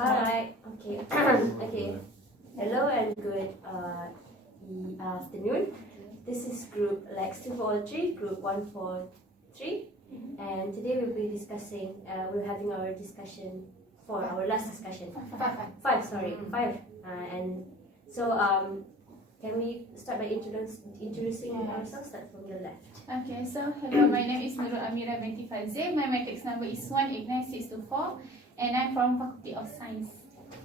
Alright, okay. Okay. Hello and good afternoon. This is group Lex 243, group 143. And today we'll be discussing, we're having our discussion for our last discussion. Five. And so, can we start by introducing ourselves? Start from the left. Okay, so hello, my name is Nurul Amira binti Fazil. My matrix number is 189624 and I'm from Faculty of Science.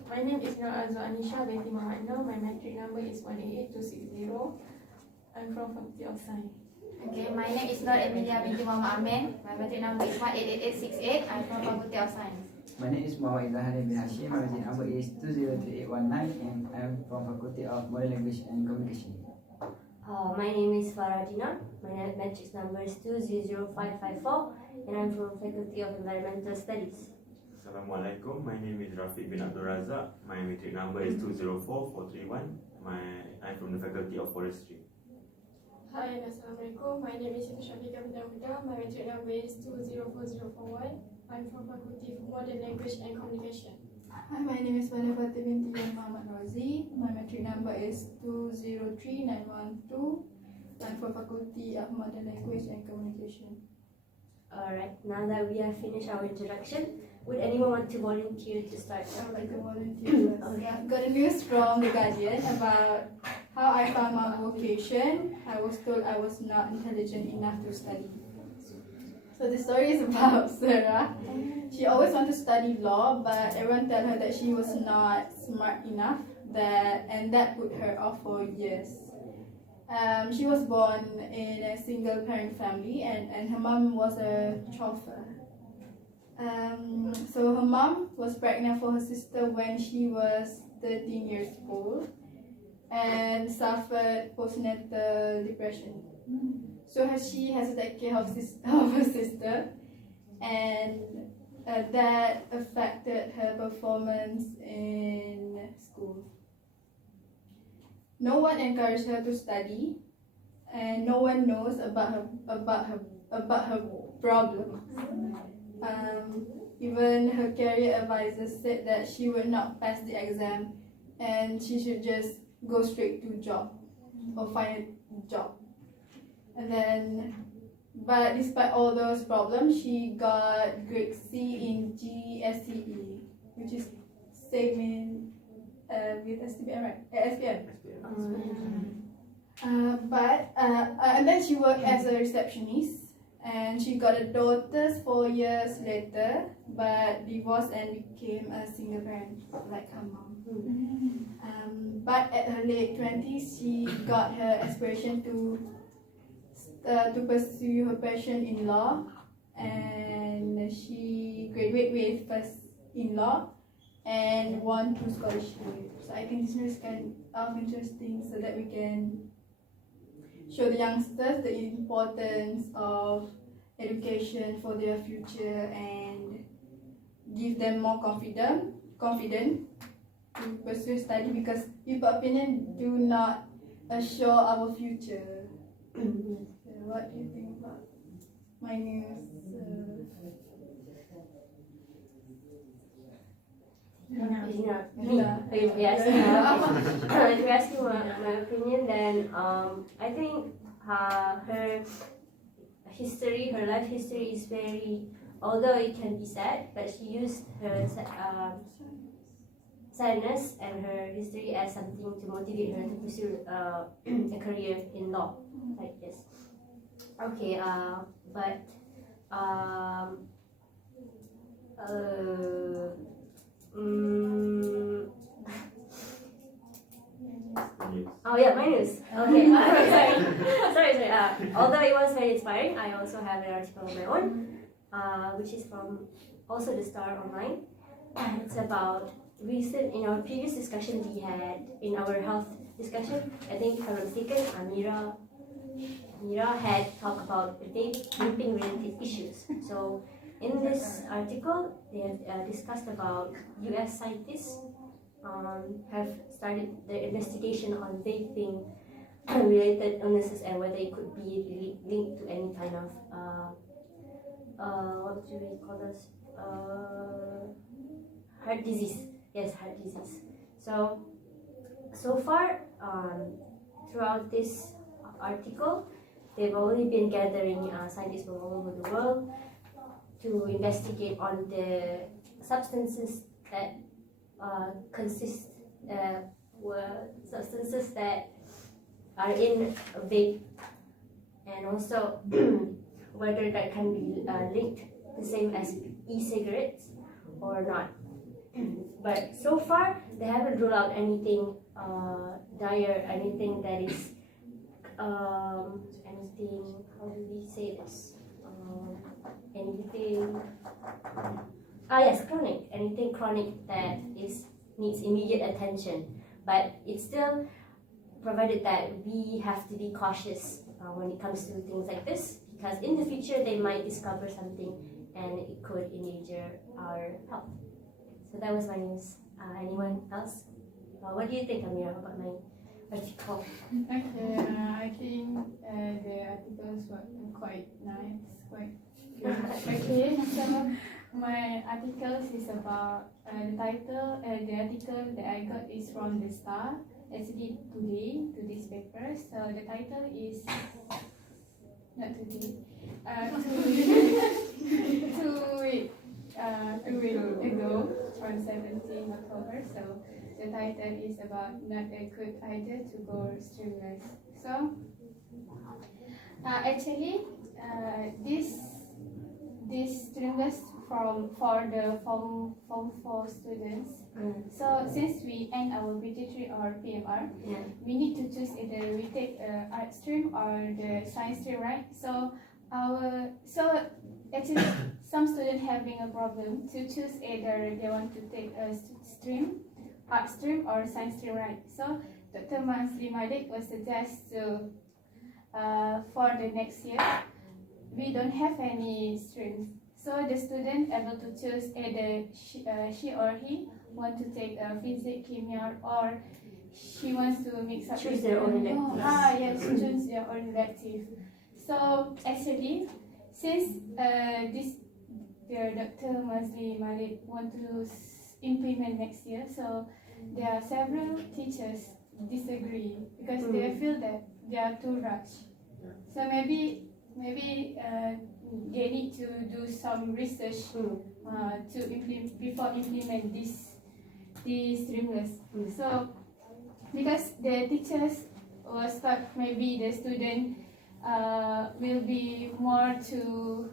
My name is Nur Azwa Anisha binti Muhammad Nur. My matric number is 188260. I'm from Faculty of Science. Okay, my name is Nur Emilia binti Muhammad Amin. My matric number is 188868. I'm from Faculty of Science. My name is Muhammad Ibrahim bin Hashim. My matric number is 203819 and I'm from Faculty of Modern Language and Communication. My name is Faradina. My matrix number is 200554 and I'm from Faculty of Environmental Studies. Assalamualaikum. My name is Rafiq bin Abdul Razak. My matric number is 204431. I'm from the Faculty of Forestry. Hi, Assalamualaikum. My name is Shafiqah bin Huda. My matric number is 204041. I'm from Faculty of Modern Language and Communication. Hi, my name is Banafati binti Muhammad Razi. My matric number is 203912. I'm from Faculty of Modern Language and Communication. Alright, now that we have finished our introduction, would anyone want to volunteer to start? I would like to volunteer first. Okay. I've got a news from The Guardian about how I found my vocation. I was told I was not intelligent enough to study. So the story is about Sarah. She always wanted to study law, but everyone told her that she was not smart enough, and that put her off for years. She was born in a single parent family and her mom was a chauffeur. So her mom was pregnant for her sister when she was 13 years old and suffered postnatal depression. So she has to take care of her sister, and that affected her performance in school. No one encouraged her to study, and no one knows about her problems. Even her career advisor said that she would not pass the exam, and she should just go straight to job or find a job. But despite all those problems, she got grade C in GSCE, which is same in with SPM, right? SPM. And then she worked as a receptionist, and she got a daughter 4 years later, but divorced and became a single parent like her mom. But at her late 20s, she got her aspiration to pursue her passion in law, and she graduated with first in law and won 2 scholarships. So I think this is kind of interesting so that we can show the youngsters the importance of education for their future and give them more confident to pursue study, because people's opinion do not assure our future. So what do you think about my news? If you're asking my opinion, then I think her history, her life history is very, although it can be sad, but she used her sadness and her history as something to motivate her to pursue a career in law, like this. Okay, but oh yeah, my news. Okay, sorry. Although it was very inspiring, I also have an article of my own, which is from also the Star Online. It's about in our previous discussion we had in our health discussion. I think if I'm not mistaken, Amira had talked about vaping related issues. So in this article, they have discussed about US scientists have started their investigation on vaping related illnesses and whether it could be linked to any kind of what do we call this heart disease. Yes, heart disease. So far, throughout this article, they've already been gathering scientists from all over the world to investigate on the substances that were substances that are in vape, and also whether that can be linked the same as e-cigarettes or not. But so far, they haven't ruled out anything dire, anything that is anything. How do we say this? Anything. Yes, chronic. Anything chronic that needs immediate attention. But it's still provided that we have to be cautious when it comes to things like this, because in the future they might discover something and it could endanger our health. So that was my news. Anyone else? What do you think, Amira, about my article? Okay, I think the articles were quite nice, quite good. Okay, so my article is about the title. The article that I got is from The Star. Actually, today's paper. So the title is not today. 2 weeks ago on 17 October. So the title is about not a good idea to go streamless. So actually, this streamless for the form 4 students. So since we end our BT3 or PMR, we need to choose either we take art stream or the science stream, right? So actually some students having a problem to choose either they want to take a stream, art stream or science stream, right? So Dr. Mazli Malik was suggest to for the next year we don't have any streams. So the student able to choose either she or he want to take physics, chemistry, or she wants to mix up. Choose their own elective. Yes, choose their own elective. So actually, since the Dr. Mazli Malik want to implement next year, so there are several teachers disagree because they feel that they are too rushed. So maybe they need to do some research before implement this streamless. So because the teachers was thought maybe the student will be more to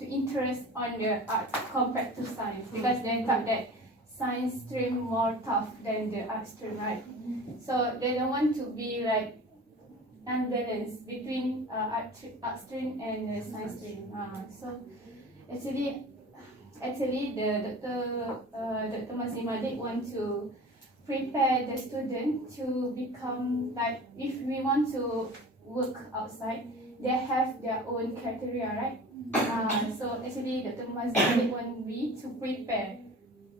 interest on the art compared to science, because they thought that science stream more tough than the art stream, right? So they don't want to be like unbalanced between art stream and science stream. So actually the Dr. Mazli Malik want to prepare the student to become like, if we want to work outside, they have their own criteria, right? So actually Dr. Mazli Malik want we to prepare,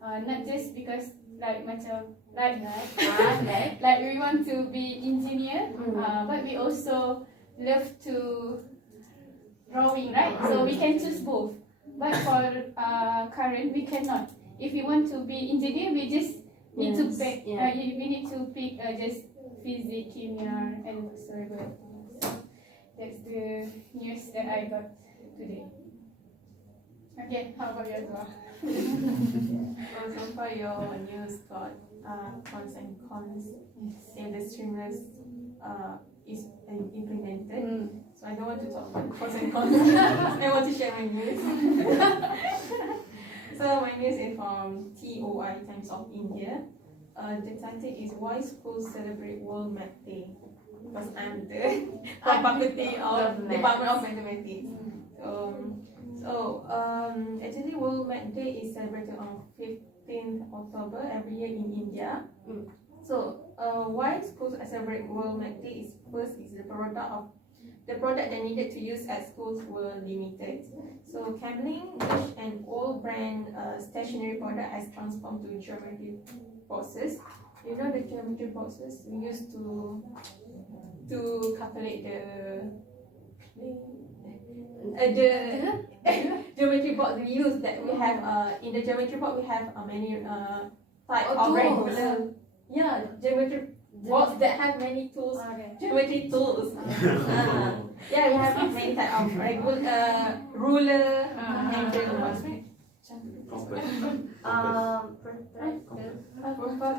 not just because like we want to be engineer, but we also love to drawing, right? So we can choose both. But for current, we cannot. If we want to be engineer, we just need to pick. We need to pick just physics, chemistry, and whatsoever. So that's the news that I got today. Okay, how about you, Azwa? So far your news got pros and cons. And the streamless is implemented. So I don't want to talk about pros and cons. I want to share my news. So my news is from TOI, Times of India. The title is Why Schools Celebrate World Math Day. Because I'm the faculty of Department of Mathematics. Actually World Math Day is celebrated on 15th October every year in India. So why schools celebrate World Math Day is, first is the product they needed to use at schools were limited. So Camlin, which an old brand stationery product, has transformed to geometry boxes. You know the geometry boxes we used to calculate the geometry box we use, that we have in the geometry box we have many type Oh, of tools. regular. Yeah, geometry box that have many tools. Okay. Geometry tools. Yeah, we have many type of regular ruler and the what's it? Compass.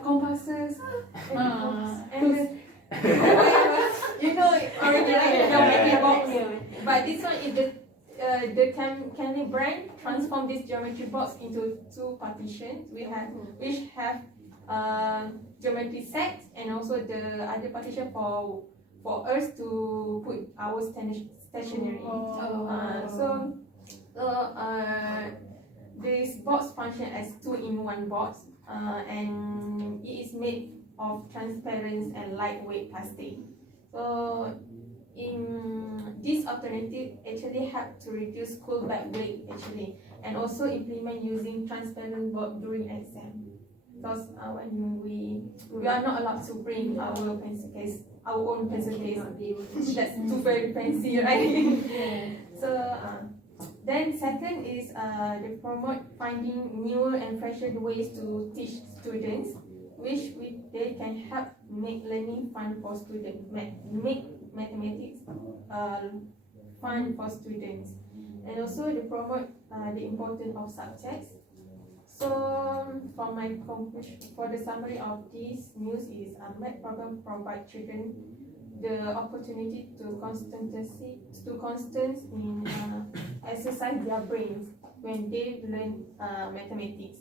Compasses. Ah. And the, you know already right? Geometry box. But this one is the Canley brand transform this geometry box into 2 partitions. We have which have geometry sets and also the other partition for us to put our stationery. So this box function as 2-in-1 box, and it is made of transparent and lightweight plastic. So in this alternative actually help to reduce school bag weight actually, and also implement using transparent board during exam. Because when we are not allowed to bring our pencil case, our own pencil case. That's too very fancy, right? So then second is they promote finding newer and fresher ways to teach students, which they can help make learning fun for students, make mathematics fun for students, and also they promote the importance of subjects. So for my conclusion, for the summary of this news is math program provide children the opportunity to constant in exercise their brains when they learn mathematics,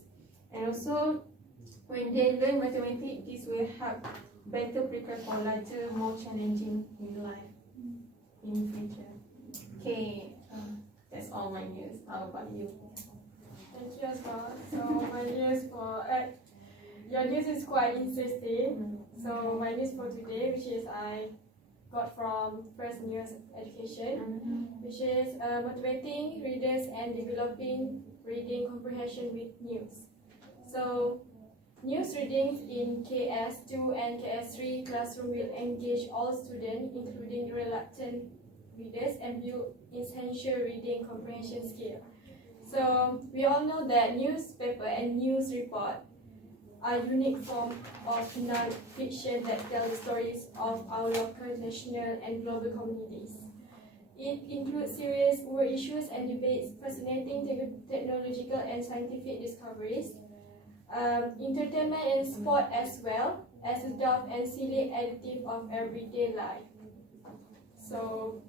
and also when they learn mathematics, this will help better prepare for larger, more challenging in life in future. Okay, that's all my news. How about you? Thank you as well. So my news for your news is quite interesting. So my news for today, which is I got from First News Education, which is motivating readers and developing reading comprehension with news. So news readings in KS2 and KS3 classroom will engage all students, including reluctant readers, and build essential reading comprehension skill. So we all know that newspaper and news report are unique form of non-fiction that tell the stories of our local, national, and global communities. It includes serious world issues and debates, fascinating technological and scientific discoveries, entertainment and sport, as well as a dull and silly additive of everyday life. So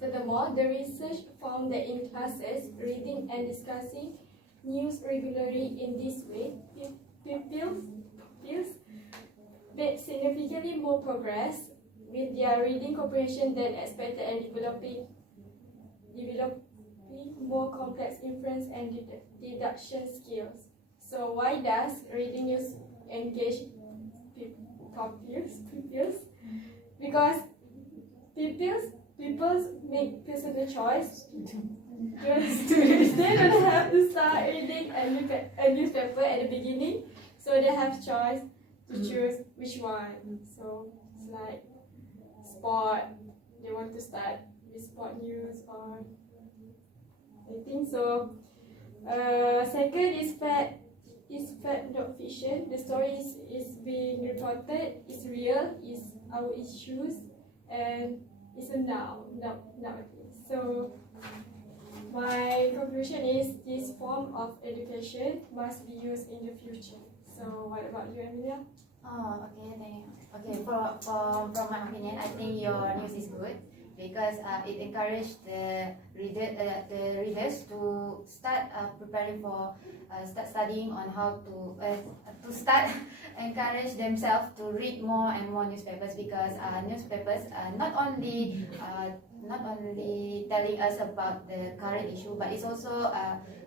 furthermore, the research found that in classes, reading and discussing news regularly in this way, pupils made significantly more progress with their reading comprehension than expected and developing more complex inference and deduction skills. So why does reading news engage pupils? Because pupils make personal choice. Students, they don't have to start reading a newspaper at the beginning, so they have choice to choose which one. So it's like sport, they want to start with sport news or anything. So second is fact not fiction. The story is being reported, is real, is our issues, and it's a nowadays. So my conclusion is this form of education must be used in the future. So what about you, Emilia? Oh, okay, thanks. Okay, from my opinion, I think your news is good because it encouraged the readers to start preparing for start studying on how to start encourage themselves to read more and more newspapers, because newspapers not only telling us about the current issue, but it's also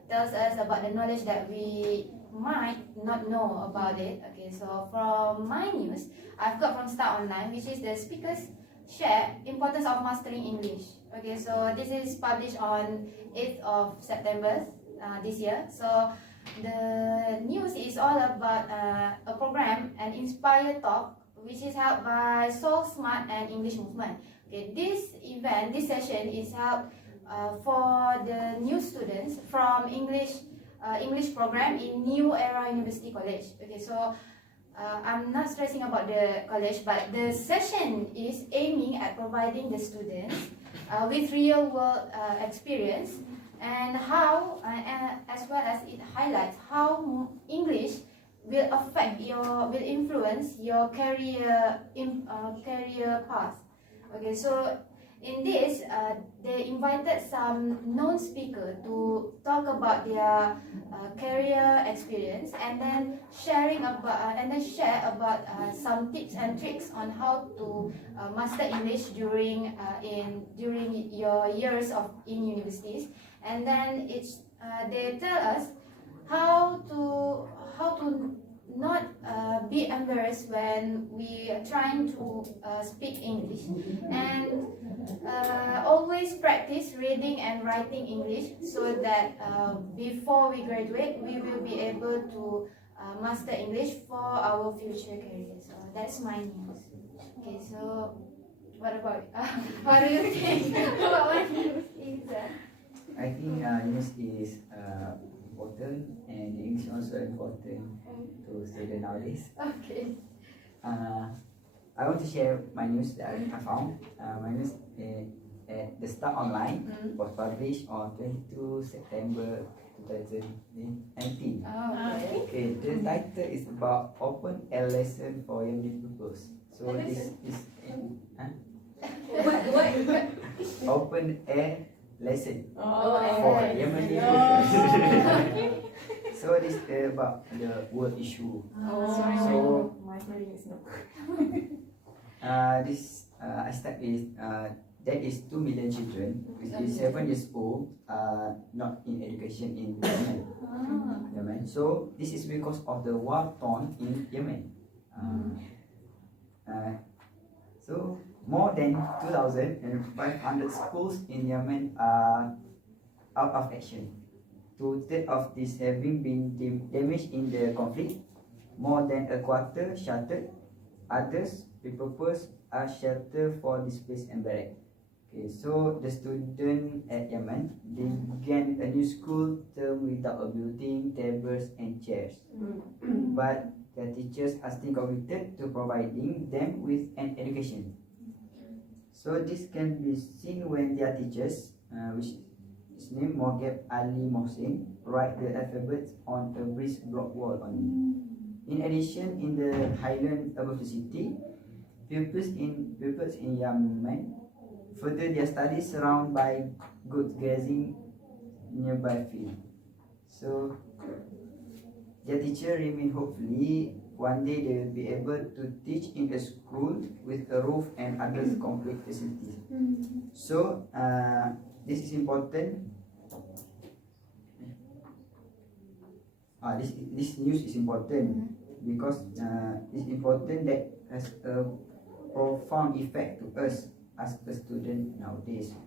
tells us about the knowledge that we might not know about it. Okay, so from my news, I've got from Star Online, which is the speakers share importance of mastering English. Okay, so this is published on 8th of September this year. So the news is all about a program, an Inspire Talk, which is held by Soul Smart and English Movement. Okay, this session is held for the new students from English English program in New Era University College. Okay, so I'm not stressing about the college, but the session is aiming at providing the students with real world experience, and how, as well as it highlights how English will influence your career path. Okay, so in this, they invited some known speaker to talk about their career experience, and then share about some tips and tricks on how to master English during your years in universities. And then they tell us how to not be embarrassed when we are trying to speak English, and always practice reading and writing English, so that before we graduate we will be able to master English for our future careers. So that's my news. Okay, so what about what do you think about my news? I think news is important, and English also important to student nowadays. Okay. I want to share my news that I found. My news at the Start Online was published on 22 September 2019. Okay. Okay, the title is about open air lesson for young pupils. So this is open air lesson for Yemeni pupils. So this is about the world issue. So My hearing is not. I start with there is 2 million children which is 7 years old not in education in Yemen. So this is because of the war torn in Yemen. So more than 2,500 schools in Yemen are out of action. 2/3 of these having been damaged in the conflict. More than a quarter shattered. Others repurposed as shelter for displaced and barrack. Okay, so the student at Yemen, they began a new school term without a building, tables and chairs. But the teachers are still committed to providing them with an education. So this can be seen when their teachers, which is named Mogeb Ali Mohsin, write the alphabet on a brick block wall only. In addition, in the highland above the city, pupils in Yemen further their studies surrounded by good grazing nearby field. So their teacher remain hopefully one day they will be able to teach in a school with a roof and other complete facilities. So this is important. This news is important because it's important that has a profound effect to us as a student nowadays.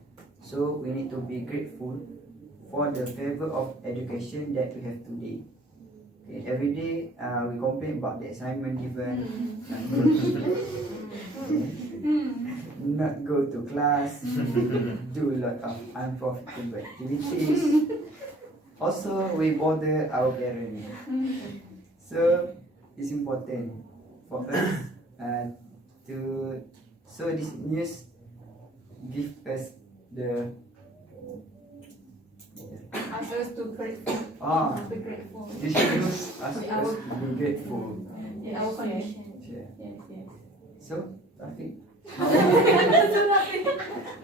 So we need to be grateful for the favor of education that we have today. Okay, every day we complain about the assignment given, not go to class, do a lot of unprofitable activities. Also, we bother our parents. So it's important for us to. So this news give us the. Ask us to grateful. Be grateful. This news ask us to be grateful. Yeah, our condition. Yeah. Yes. So, Rafiq,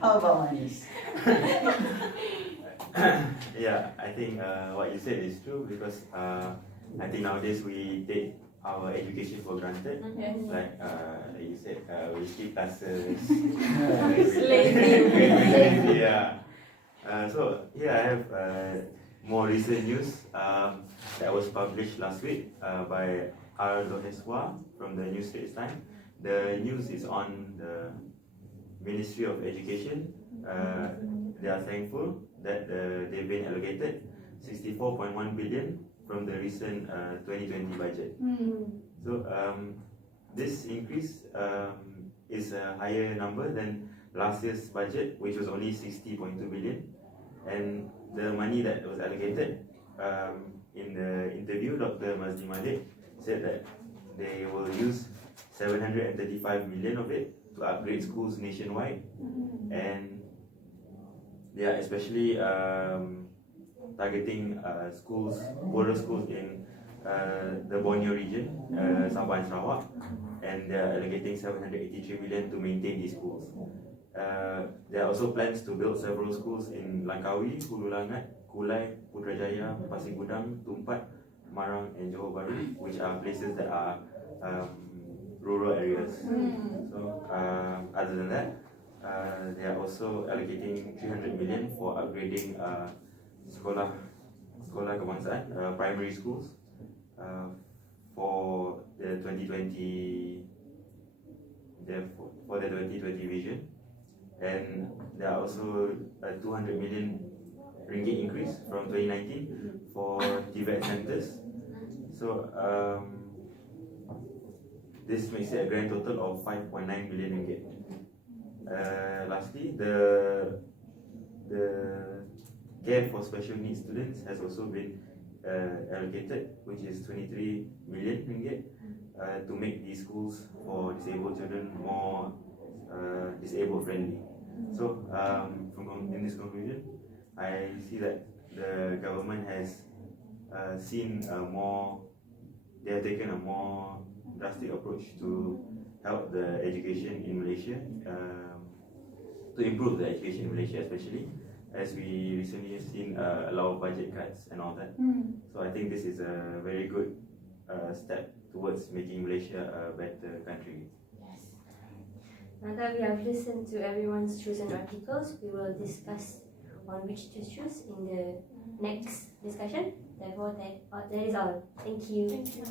how about Manis? Yeah, I think what you said is true because I think nowadays we take our education for granted. Like you said, we skip classes. Lazy. Yeah. So here I have more recent news that was published last week by Aldo Heswa from the New Straits Times. The news is on the Ministry of Education. They are thankful that they've been allocated 64.1 billion from the recent 2020 budget. So this increase is a higher number than last year's budget, which was only 60.2 billion, and the money that was allocated in the interview, Dr. Mazli Malik said that they will use 735 million of it to upgrade schools nationwide, and they are especially targeting schools, poorer schools in the Borneo region, Sabah and Sarawak, and they are allocating 783 million to maintain these schools. There are also plans to build several schools in Langkawi, Hulu Langat, Kulai, Putrajaya, Pasir Gudang, Tumpat, Marang, and Johor Bahru, which are places that are rural areas. So, other than that, they are also allocating 300 million for upgrading sekolah kebangsaan, primary schools, for the 2020 vision, and there are also a 200 million ringgit increase from 2019 for TVET centers. So this makes it a grand total of 5.9 million ringgit. Lastly, the care for special needs students has also been allocated, which is 23 million ringgit, to make these schools for disabled children more disabled friendly. So in this conclusion, I see that the government has they have taken a more drastic approach to help the education in Malaysia, to improve the education in Malaysia, especially as we recently have seen a lot of budget cuts and all that. So I think this is a very good step towards making Malaysia a better country. Now that we have listened to everyone's chosen articles, we will discuss on which to choose in the next discussion. Therefore, that is all. Thank you. Thank you.